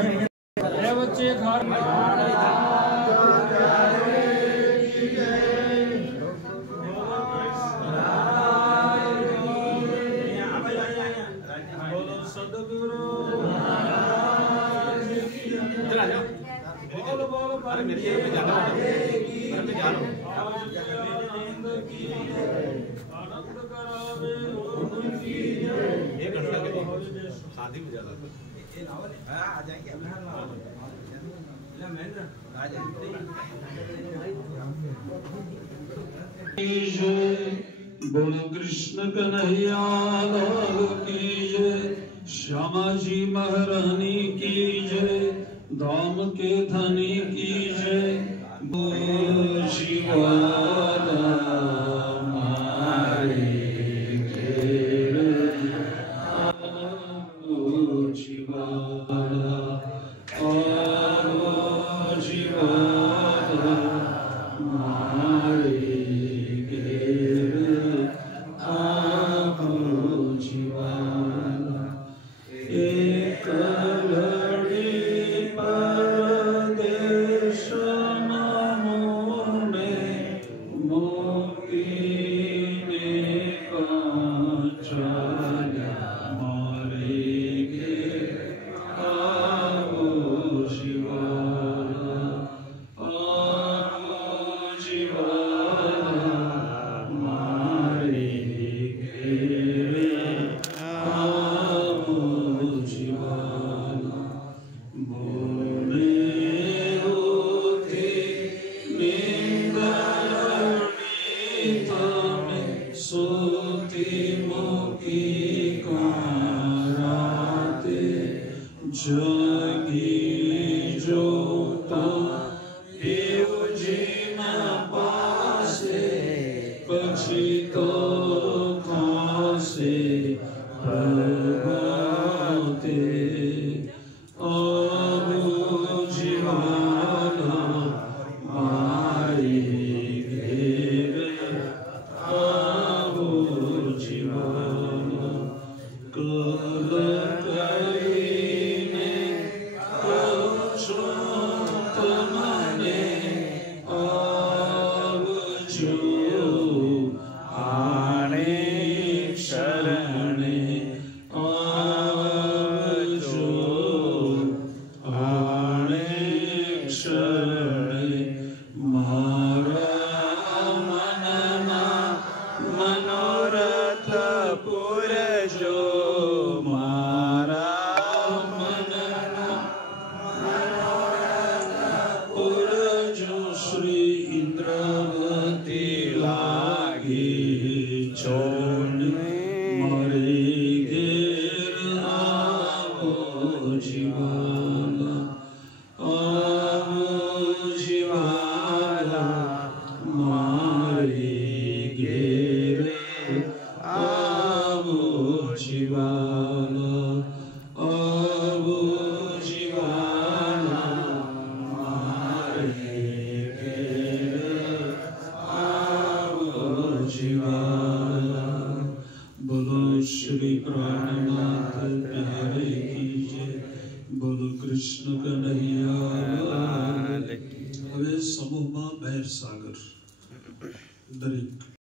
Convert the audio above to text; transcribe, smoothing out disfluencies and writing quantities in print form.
बच्चे घर शादी में ज्यादा आ जाएंगे बोलो कृष्ण कन्हैया लाल की जय, श्यामा जी महारानी की जय, धाम के धनी की जय। बोलो शिवाला मारे घेर, बोलो शिवाला, बोलो शिवाला मारे घेर, बोलो शिवाला। एक लड़ी परदेश में मोती ने पहुँचाया मारेगे आओ शिवाला, आओ शिवाला मारेगे आओ शिवाला। बोले होते निंदनीता में सोती मोकी काराते, जगी जोता देव जी ना पासे, पक्षी तो खासे भगवते। आओ जीवाना मारी घेर, आओ जीवाना। कल करीने कछुत मने, आव जो आने शरणे, आवजो आने शरणे। मारा मनना मनोरथ पुरजो, मारा मनना मनोरथ पुरजो। श्री इंद्रावती लागी चोन मारे घेर, आओ जीवाला, आओ जीवाला मारे घेर, आओ जीवाला, आओ जीवाला मारे घेर, आओ जीवाला। बोलो श्री प्राणनाथ प्यारे की जय, बोलो कृष्ण कन्हैया लाल की। હવે સમૂહમાં મહેર સાગર દરેક